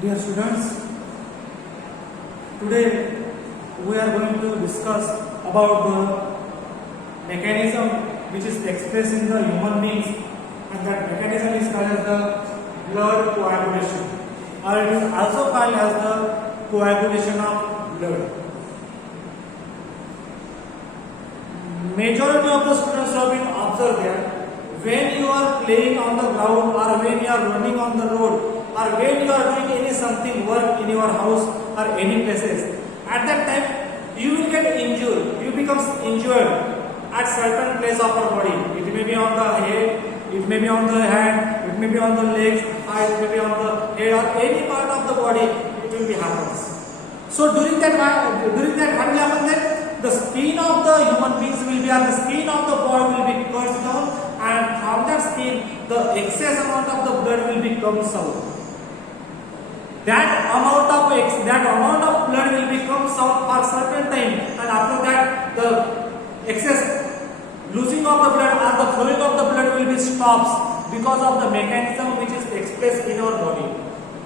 Dear students, today we are going to discuss about the mechanism which is expressed in the human beings, and that mechanism is called as the blood coagulation, or it is also called as the coagulation of blood. Majority of the students have been observed that when you are playing on the ground or when you are running on the road or when you are doing any something work in your house or any places, at that time you will get injured. You become injured at certain place of our body. It may be on the head, it may be on the hand, it may be on the legs, or it may be on the head or any part of the body. It will be happens. So during that what will happen then? The skin of the human beings will be, and the skin of the body will be cut down, and from that skin the excess amount of the blood will be comes out. That amount of blood will become out for certain time, and after that the excess losing of the blood or the flowing of the blood will be stops because of the mechanism which is expressed in our body.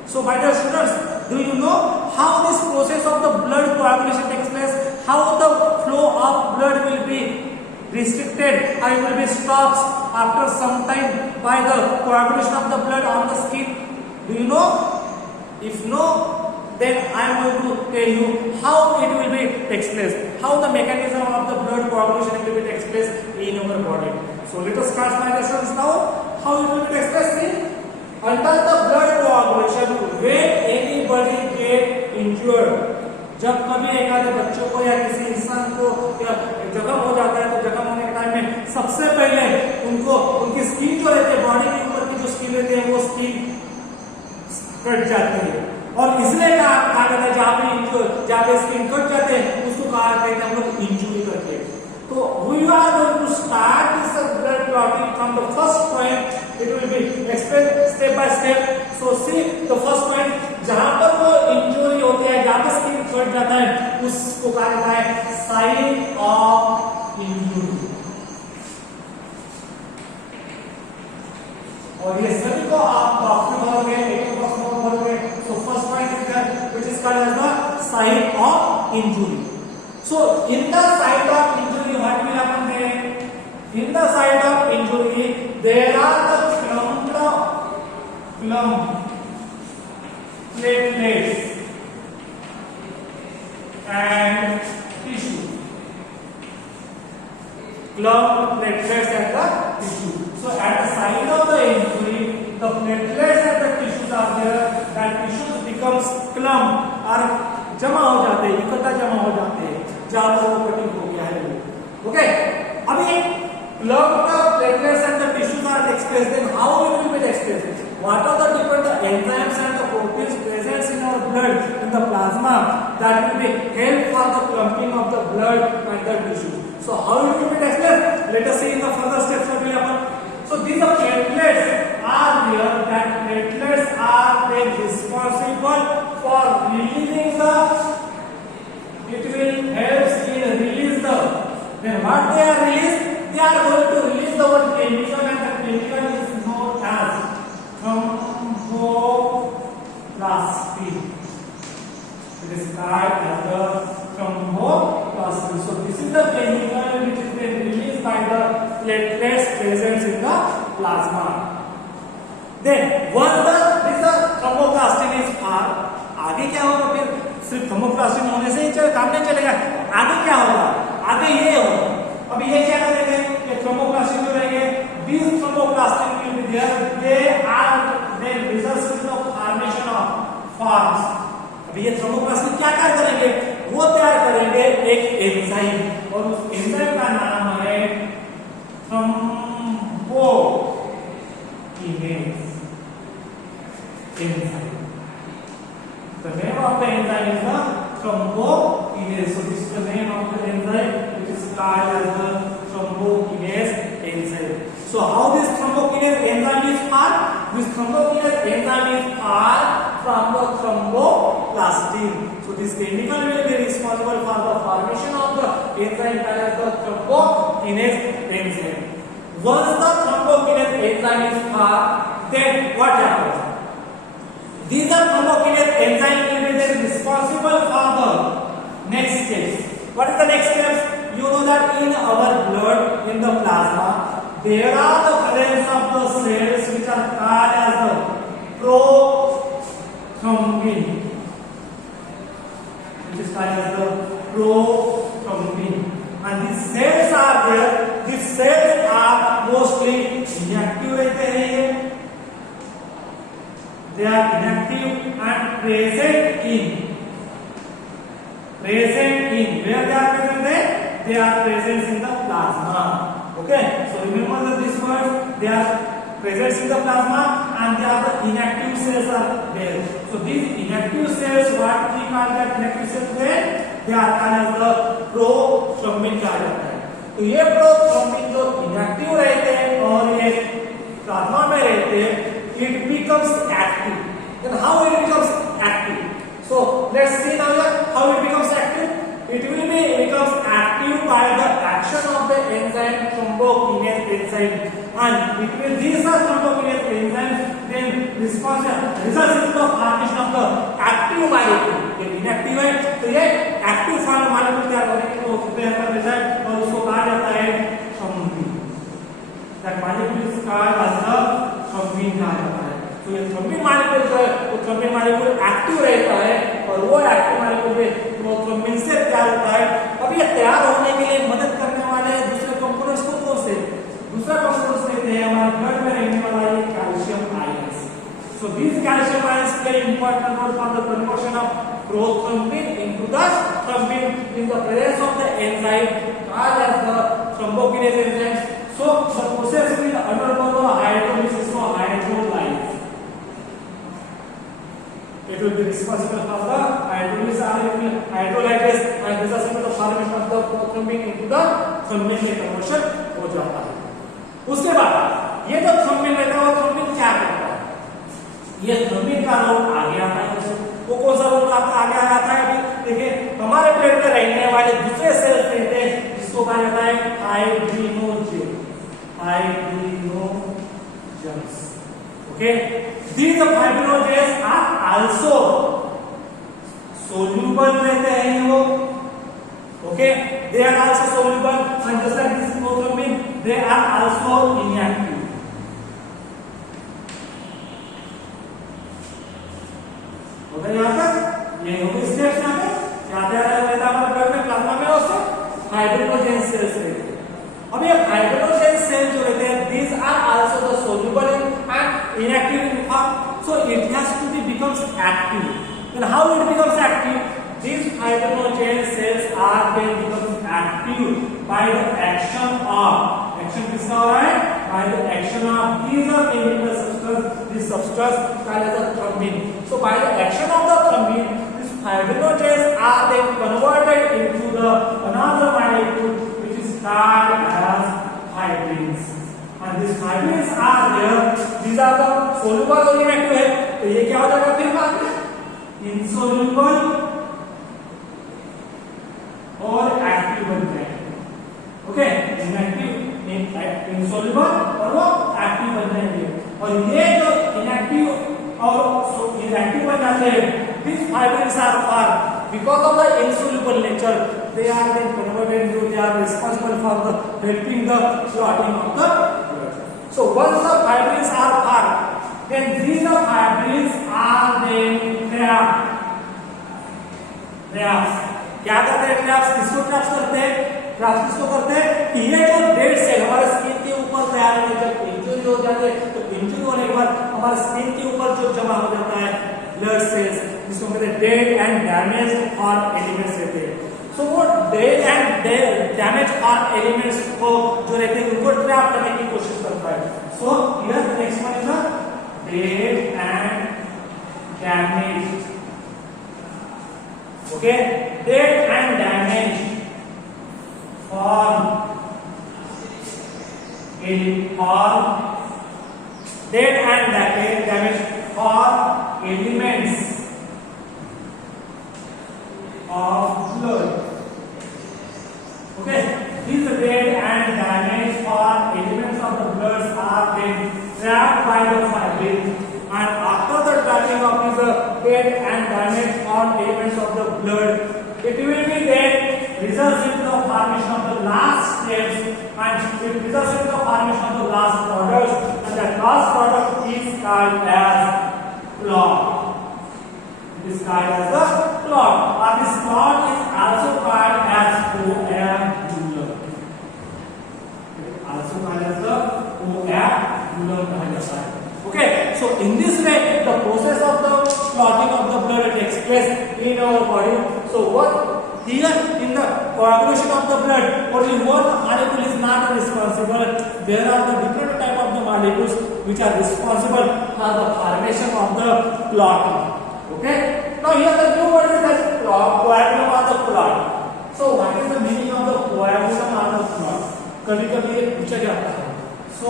So my dear students, do you know how this process of the blood coagulation takes place? How the flow of blood will be restricted or it will be stopped after some time by the coagulation of the blood on the skin? Do you know? If no, then I am going to tell you how it will be takes place, how the mechanism of the blood coagulation will be takes place in our body. So let us start my lessons now. How it will be takes place? Under the blood coagulation, when anybody get injured, जब कभी एक आधे बच्चों को या किसी इंसान को जख्म हो जाता है, तो जख्म होने के टाइम में सबसे पहले उनको उनकी स्किन जो रहती है, बॉडी के ऊपर की जो स्किन रहती है वो स्किन कट जाती है, और इसलिए कहा जाता है जहाँ पे स्किन कट जाते हैं उसको कहा कहते हैं हम लोग इंजुरी करके. तो we are going to start this blood clotting from the first point. It will be explained step by step. So see the first point, जहाँ पर वो इंजुरी होती है, जहाँ पर स्किन कट जाता है, उसको कहा जाता है साइन ऑफ इंजुरी. और ये सभी को आप बॉक्स में भरोगे, एक बॉक्स में भरोगे. So first point is that which is called as the site of injury. So in the site of injury, what will happen there? In the site of injury, there are the platelets and tissue. Clump platelets and the tissue. So at the site of the injury, the platelets and the tissues are there. That tissues becomes clump और जमा हो जाते हैं, इकट्ठा जमा हो जाते हैं जहाँ पर वो कटिंग हो गया है वो. ओके, अभी clump platelets and the tissues are expressed. Then how it will be expressed? What are the different enzymes and the proteins present in our blood, in the plasma, that will be help for the clumping of the blood and the tissues? So how it will be expressed? Let us see in the further steps what will happen. So these are platelets are here. That platelets are they responsible for releasing the. It will help in release the. Then what they are released? They are going to release the one chemical, and the chemical is known as thromboplastin. It is called as the thromboplastin. So this is the chemical which is being released by the platelets present in the plasma. Then once this thromboplastin is formed, आगे क्या होगा? फिर सिर्फ थर्मोप्लास्टिन होने से ही काम नहीं चलेगा. आगे क्या होगा? आगे ये होगा. अभी ये क्या करेंगे? ये थर्मोप्लास्टिन जो रहेंगे, these thromboplastin will be there. They results in the formation of forms. अभी ये थर्मोप्लास्टिन क्या करेंगे? वो तैयार करेंगे एक एंजाइम, और उस एंजाइम का नाम है थ्रोम्बोकिनेज enzyme. The name of the enzyme is the thrombokinase. So this is the name of the enzyme, which is called as the thrombokinase enzyme. So how this thrombokinase enzyme is formed? This thrombokinase enzyme is formed from the thromboplastin. So this chemical will be responsible for the formation of the enzyme called as the thrombokinase enzyme. Once the thrombokinase enzyme is formed, then what happens? These are thrombokinase enzyme will be then responsible for the next steps. What is the next steps? You know that in our blood, in the plasma, there are the presence of the cells which are called as the prothrombin, which is called as the prothrombin. And these cells are there. These cells are mostly inactive रहते हैं. They are inactive and present in where they are present? They are present in the plasma. Okay, so remember that these words, they are present in the plasma and they are the inactive cells are there. So these inactive cells, what we call that inactive cells? They are called as the prothrombin कहा जाता है. तो ये prothrombin जो inactive रहते हैं और ये plasma में रहते हैं, it becomes active. Then how it becomes active? So let's see now how it becomes active. It will becomes active by the action of the enzyme thrombokinase enzyme, and it will these are thrombokinase enzymes then results in the formation of the active molecule. ये inactive है तो ये active form molecule तैयार होने के लिए होते हैं और उसको कहा जाता है thrombin. That molecule is called as the thrombin कहा जाता है. तो ये थ्रोम्बिन मॉलिक्यूल जो है वो थ्रोम्बिन मॉलिक्यूल एक्टिव रहता है और वो एक्टिव मॉलिक्यूल थ्रोम्बिन से तैयार होता है. अब ये तैयार होने के लिए मदद करने वाले दूसरे कंपोनेंट्स कौन से? दूसरा कंपोनेंट्स कहते हैं हमारे ब्लड में रहने वाला ये calcium ions. So this calcium ions play important role for the conversion of prothrombin into the thrombin in the presence of the enzyme called as the thrombokinase enzyme. So the process will undergo the hydrolysis or hydrolyze. It will be responsible for the hydrolysis and hydrolysis and results in the formation of the prothrombin into the thrombin में conversion हो जाता है. उसके बाद ये जो thrombin रहता है वो थ्रोम्बिन क्या करता है? ये थ्रोम्बिन का रोल आगे आता है. वो कौन सा रोल आपका आगे आ जाता है? देखिए हमारे ब्लड में रहने वाले दूसरे सेल्स रहते हैं जिसको कहा जाता है fibrinogens. Okay, these fibrinogens are also soluble रहते हैं वो. Okay, they are also soluble and just like this prothrombin, they are also inactive. होता है यहाँ तक ये हो गई स्टेप्स. यहाँ पे क्या तैयार रहता है हमारे ब्लड में प्लाज्मा में उससे फाइब्रिनोजेन सेल्स रहते हैं. अब ये फाइब्रिनोजेन सेल जो रहते हैं these are also the soluble and inactive in form, so it has to be becomes active. Then how it becomes active? These fibrinogen cells are then becomes active by the action किसका हो रहा है? By the action of these are chemical substance, this substance called as a thrombin. So by the action of the thrombin, these fibrinogens are then converted into the another molecule which is called as fibrins. And these fibrins are there. These are the soluble और inactive है. तो ये क्या हो जाएगा फिर बाद में? Insoluble और एक्टिव बन जाएंगे. ओके, इनएक्टिव insoluble और वो एक्टिव बन जाएंगे. और ये जो inactive और inactive बन जाते हैं, these fibrins are formed because of the insoluble nature. They are then converted into, they are responsible for the helping the clotting of the blood. So once the fibrins are formed, then these fibrins are then trapped. क्या करते हैं traps? किसको traps करते हैं? Traps किसको करते हैं कि ये जो डेड सेल हमारे स्किन के ऊपर तैयार होते हैं, जब इंजरी हो जाते हैं तो इंजरी होने के बाद हमारे स्किन के ऊपर जो जमा हो जाता है ब्लड सेल्स, जिसको कहते हैं डेड एंड डैमेज और एलिमेंट्स रहते हैं. सो वो डेड एंड डैमेज और एलिमेंट्स को जो रहते हैं उनको ट्रैप करने की कोशिश करता है. So here next one is the dead and damage. Okay, dead and damaged form dead and damaged form elements of blood. Okay, these dead and damaged form elements of the blood are then trapped by the fibrin, and after the trapping of these dead and damaged or elements of the blood. It will be then results in the formation of the last steps, and it results in the formation of the last products, and that last product is called as clot. It is called as the clot, and this clot is also called as coagulum. Also called as the coagulum. Okay, so in this way, the process of the clotting of the blood takes place in our body. So what here in the coagulation of the blood, only one molecule is not responsible. There are the different type of the molecules which are responsible for the formation of the clotting. Okay. Now here the new word is that coagulum or the clot. So what is the meaning of the coagulum or the clot? कभी-कभी ये पूछा जाता है. So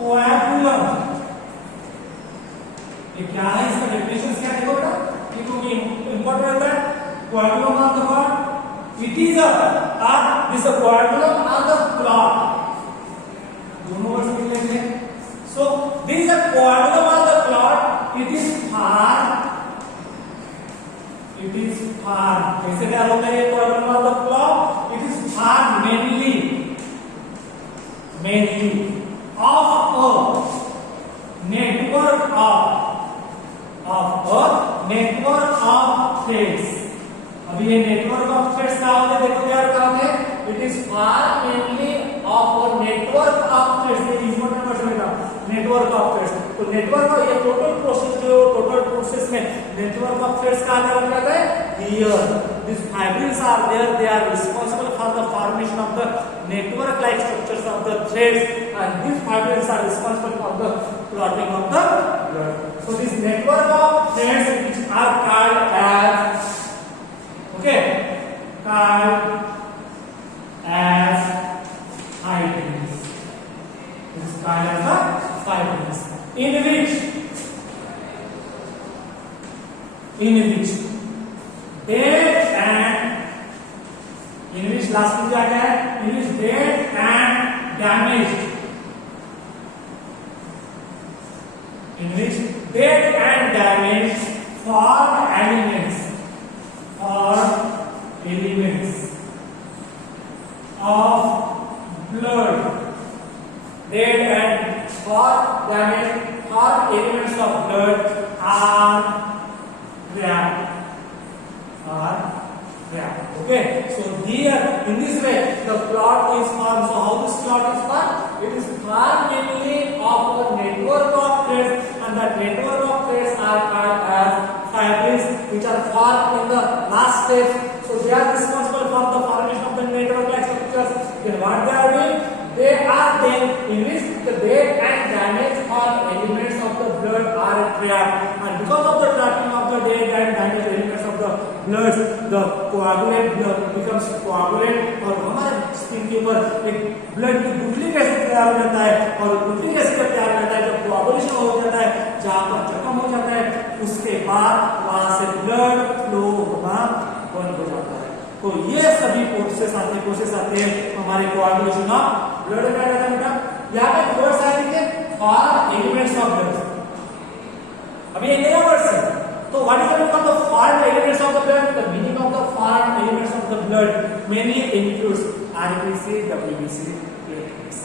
coagulum ये क्या है, इसका definition क्या है बेटा? ये क्योंकि इंपॉर्टेंट होता है. कोएगुलम of the blood, it is this कोएगुलम of the clot. दोनों वर्ड्स मिल लेंगे. So this is a कोएगुलम of the clot. It is for कैसे क्या होता है ये कोएगुलम of the clot? It is for mainly of a network of a network of threads. अभी ये network of threads क्या होते हैं? देखो यार क्या होते हैं? It is far mainly of a network of threads. ये important वर्ड है ना, network of threads. तो network का ये total process में network of threads का क्या होता है? Here these fibrils are there. They are responsible for the formation of the network-like structures of the threads, and these fibrils are responsible for the clotting of the blood. So this network of threads which are called as fibrils. This is called as the fibrils. In which dead and in which last में क्या है? In which dead and damaged. In which dead and damaged formed elements of blood, dead and damaged elements of blood are trapped. Okay, so here in this way the clot is formed. So how this clot is formed? It is formed mainly of a network of threads, and that network of threads are called as fibrils, which are formed in the last stage. So they are responsible for the formation of the network-like structures. Then what they are doing? They are then in which the dead and damaged elements of the blood are trapped, and because of the trapping of the dead and damaged elements of the blood, the coagulate blood becomes coagulate, और हमारे skin के ऊपर एक blood की गुठली कैसे तैयार हो जाता है, और गुठली कैसे तैयार हो जाता है? जब कोआगुलेशन हो जाता है, जहाँ पर जख्म हो जाता है, उसके बाद वहां से ब्लड फ्लो होना बंद हो जाता है. तो ये सभी प्रोसेस आते हैं हमारे कोआगुलेशन ऑफ ब्लड में आ जाता है बेटा. यहाँ पे वर्ड्स आएंगे फॉर एलिमेंट्स ऑफ ब्लड. अभी ये नया वर्ड्स है. So what is the meaning of the formed elements of the blood? The meaning of the formed elements of the blood mainly includes RBC, WBC, platelets.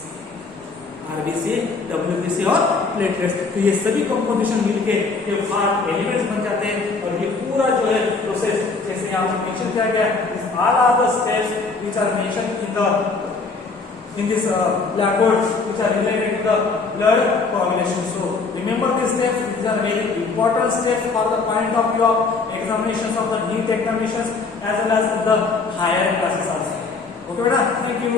RBC, WBC और platelets. तो ये सभी composition मिलके ये formed elements बन जाते हैं, और ये पूरा जो है प्रोसेस जैसे यहाँ पर मेंशन किया गया है, all are the steps which are mentioned in this blackboard, which are related to the blood coagulation. So remember these steps. These are very important steps for the point of view of examinations of the NEET examinations as well as the higher classes also. Okay, beta. Thank you.